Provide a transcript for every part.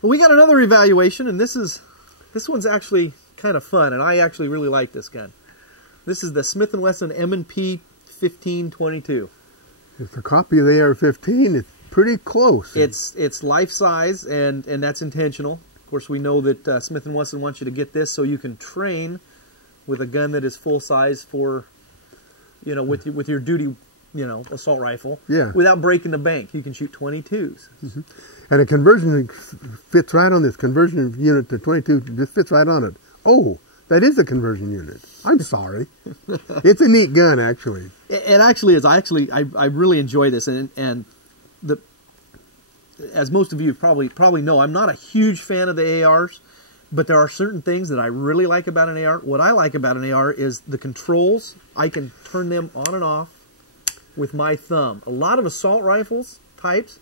Well, we got another evaluation, and this one's actually kind of fun, and I actually really like this gun. This is the Smith & Wesson M&P 1522. It's a copy of the AR-15. It's pretty close. It's life size, and that's intentional. Of course, we know that Smith & Wesson wants you to get this so you can train with a gun that is full size for, you know, with your duty, you know, assault rifle. Yeah. Without breaking the bank, you can shoot 22s. Mm-hmm. And a conversion fits right on this. Conversion unit to 22 just fits right on it. Oh, that is a conversion unit. I'm sorry. It's a neat gun, actually. It actually is. I really enjoy this, and as most of you probably know, I'm not a huge fan of the ARs, but there are certain things that I really like about an AR. What I like about an AR is the controls. I can turn them on and off with my thumb. A lot of assault rifles types,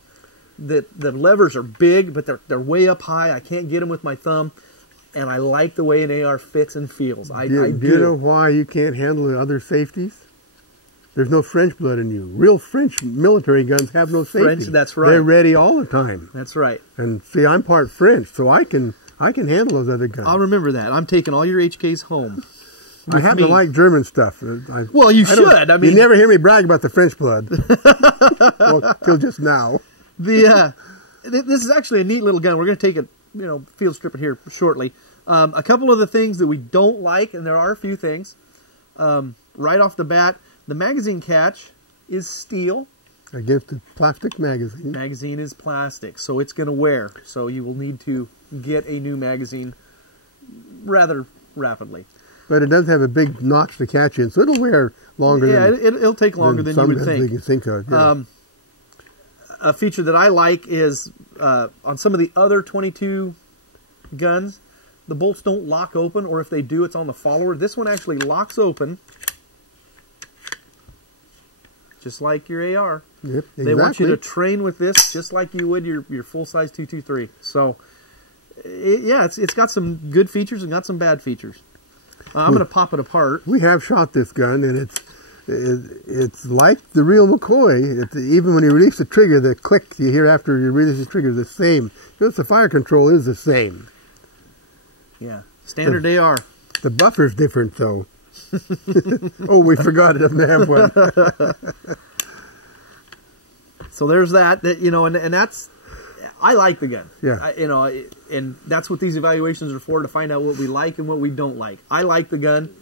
the levers are big, but they're way up high. I can't get them with my thumb. And I like the way an AR fits and feels. I do. Do you know why you can't handle the other safeties? There's no French blood in you. Real French military guns have no safety. French, that's right. They're ready all the time. That's right. And see, I'm part French, so I can handle those other guns. I'll remember that. I'm taking all your HKs home. I happen to like German stuff. Well, you should. I mean, you never hear me brag about the French blood. Well, till just now. This is actually a neat little gun. We're going to take it, you know, field strip it here shortly. A couple of the things that we don't like, and there are a few things, right off the bat, the magazine catch is steel. Against a plastic magazine. Magazine is plastic, so it's going to wear. So you will need to get a new magazine rather rapidly. But it does have a big notch to catch in, so it'll wear longer. Yeah, it'll take longer than you would think. You think of, yeah. A feature that I like is on some of the other 22 guns, the bolts don't lock open, or if they do, it's on the follower. This one actually locks open, just like your AR. Yep, exactly. They want you to train with this just like you would your full-size 223. So, yeah, it's got some good features and got some bad features. I'm going to pop it apart. We have shot this gun, and it's like the real McCoy. Even when you release the trigger, the click you hear after you release the trigger is the same. Because the fire control is the same. Yeah, standard AR. The buffer's different, though. Oh, we forgot it doesn't have one. So there's that. You know, and that's, I like the gun. Yeah. You know, and that's what these evaluations are for, to find out what we like and what we don't like. I like the gun.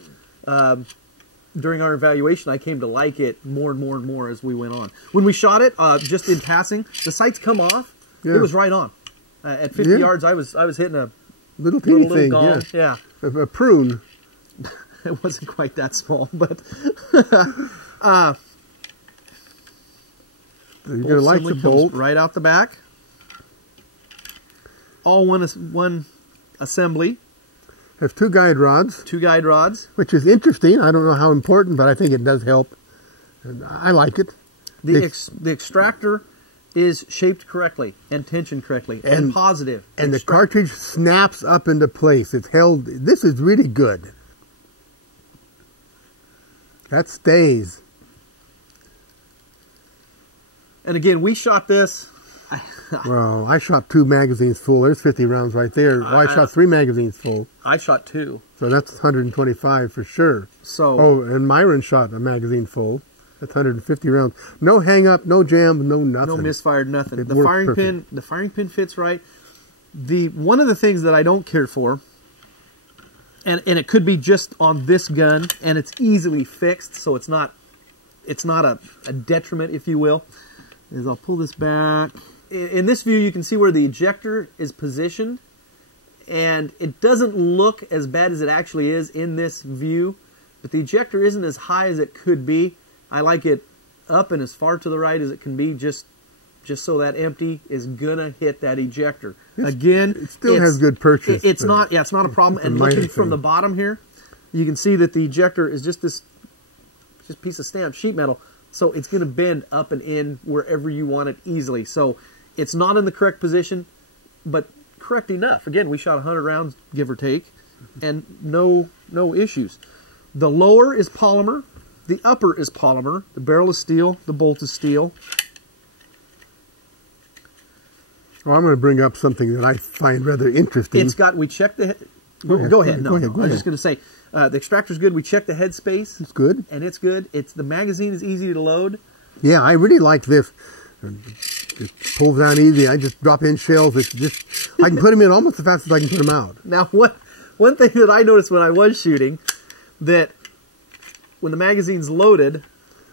During our evaluation, I came to like it more and more and more as we went on. When we shot it, just in passing, the sights come off. Yeah. It was right on. At 50 yards, I was hitting a little teeny thing. Gong. Yeah. A prune. It wasn't quite that small, but you're gonna like the bolt right out the back. All one assembly. Has two guide rods. Two guide rods. Which is interesting. I don't know how important, but I think it does help. And I like it. The extractor is shaped correctly and tensioned correctly and positive. And the cartridge snaps up into place. It's held. This is really good. That stays. And again, we shot this. Well, I shot 2 magazines full. There's 50 rounds right there. Well, I shot 3 magazines full. I shot 2. So that's 125 for sure. So. Oh, and Myron shot a magazine full. That's 150 rounds. No hang up, no jam, no nothing. No misfired, nothing. The firing pin fits right. One of the things that I don't care for, and it could be just on this gun, and it's easily fixed, so it's not a detriment, if you will, is I'll pull this back. In this view, you can see where the ejector is positioned, and it doesn't look as bad as it actually is in this view, but the ejector isn't as high as it could be. I like it up and as far to the right as it can be, just so that empty is gonna hit that ejector. Again, it still has good purchase. It's not a problem. And looking from the bottom here, you can see that the ejector is just this piece of stamped sheet metal, so it's gonna bend up and in wherever you want it easily. So it's not in the correct position, but correct enough. Again, we shot 100 rounds, give or take, and no issues. The lower is polymer. The upper is polymer. The barrel is steel. The bolt is steel. Well, I'm going to bring up something that I find rather interesting. It's got, we checked the, go ahead. No, I was just going to say, the extractor's good. We checked the headspace. It's good. And it's good. The magazine is easy to load. Yeah, I really like this. It pulls down easy. I just drop in shells. It's just, I can put them in almost as fast as I can put them out. Now, one thing that I noticed when I was shooting, that when the magazine's loaded,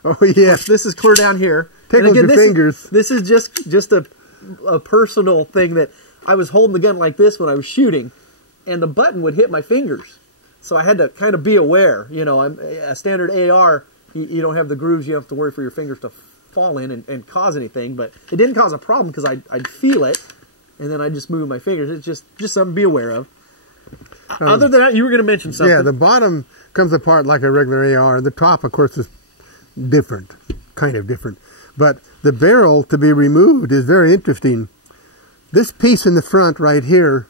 oh yeah, this is clear down here. Tickles your fingers. This is just a personal thing that I was holding the gun like this when I was shooting, and the button would hit my fingers. So I had to kind of be aware. You know, a standard AR, you don't have the grooves. You don't have to worry for your fingers to fall in and cause anything. But it didn't cause a problem because I'd feel it, and then I'd just move my fingers. It's just something to be aware of. Other than that, you were going to mention something. Yeah, the bottom comes apart like a regular AR. The top, of course, is different, kind of different. But the barrel to be removed is very interesting. This piece in the front right here,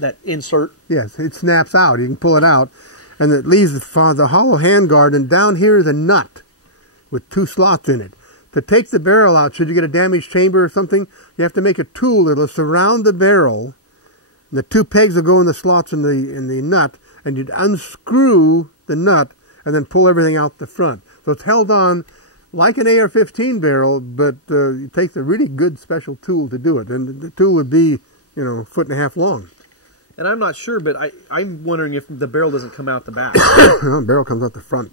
that insert, yes, it snaps out. You can pull it out, and it leaves the hollow handguard, and down here is a nut with 2 slots in it. To take the barrel out, should you get a damaged chamber or something, you have to make a tool that will surround the barrel. And the 2 pegs will go in the slots in the nut, and you'd unscrew the nut and then pull everything out the front. So it's held on like an AR-15 barrel, but it takes a really good special tool to do it. And the tool would be, you know, 1.5 feet long. And I'm not sure, but I'm wondering if the barrel doesn't come out the back. The barrel comes out the front.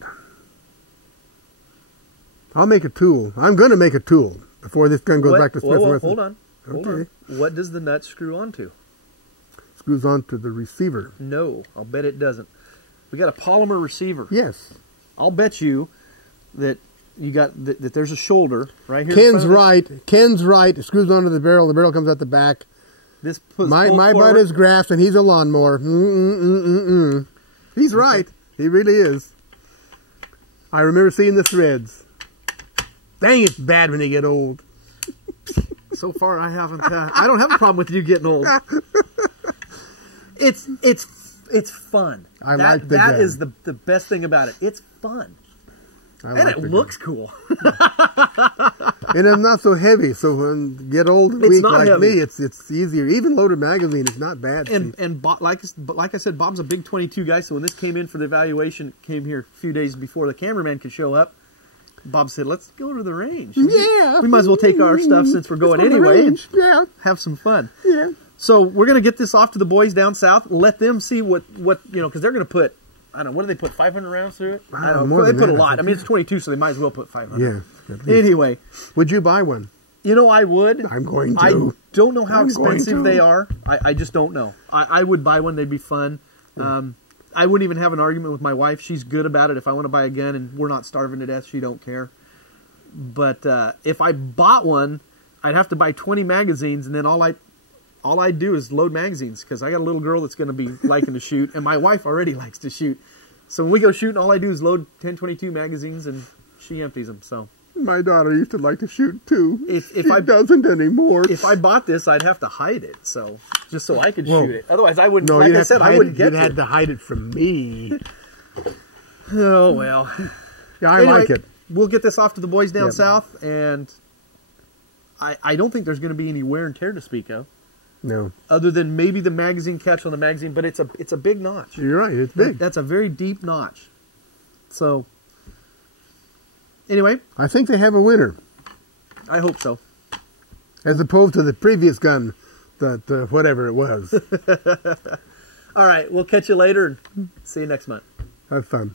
I'll make a tool. I'm going to make a tool before this gun goes back to Smith Wesson. Hold on. Hold on. What does the nut screw onto? Screws onto the receiver. No, I'll bet it doesn't. We got a polymer receiver. Yes. I'll bet you that you got that there's a shoulder right here. Ken's right. Ken's right. It screws onto the barrel. The barrel comes out the back. This puts my butt is grass, and he's a lawnmower. He's right. He really is. I remember seeing the threads. Dang, it's bad when they get old. So far, I haven't. I don't have a problem with you getting old. It's fun. I like the That gun. is the best thing about it. It's fun. And it looks cool. And it's not so heavy, so when you get old and weak like heavy. me, it's easier. Even loaded magazine is not bad. And like I said, Bob's a big 22 guy, so when this came in for the evaluation, it came here a few days before the cameraman could show up. Bob said, let's go to the range. Yeah. We might as well take our stuff since we're going anyway and have some fun. Yeah. So we're going to get this off to the boys down south, let them see what you know, because they're going to put, I don't know, what do they put, 500 rounds through it? I don't know. They put a lot. I mean, it's 22, so they might as well put 500. Yeah. Anyway. Would you buy one? You know, I would. I'm going to. I don't know how expensive they are. I just don't know. I would buy one. They'd be fun. Yeah. I wouldn't even have an argument with my wife. She's good about it. If I want to buy a gun and we're not starving to death, she don't care. But if I bought one, I'd have to buy 20 magazines, and then all I'd do is load magazines, because I got a little girl that's going to be liking to shoot, and my wife already likes to shoot. So when we go shooting, all I do is load 10-22 magazines, and she empties them. So my daughter used to like to shoot too. If I doesn't anymore. If I bought this, I'd have to hide it, so just so I could shoot it. Otherwise, I wouldn't. No, like I said, I wouldn't get it. You had to hide it from me. Oh well. Yeah, I like it. We'll get this off to the boys down south, and I don't think there's going to be any wear and tear to speak of. No. Other than maybe the magazine catch on the magazine, but it's a big notch. You're right, it's big. That's a very deep notch. So, anyway. I think they have a winner. I hope so. As opposed to the previous gun, that whatever it was. All right, we'll catch you later and see you next month. Have fun.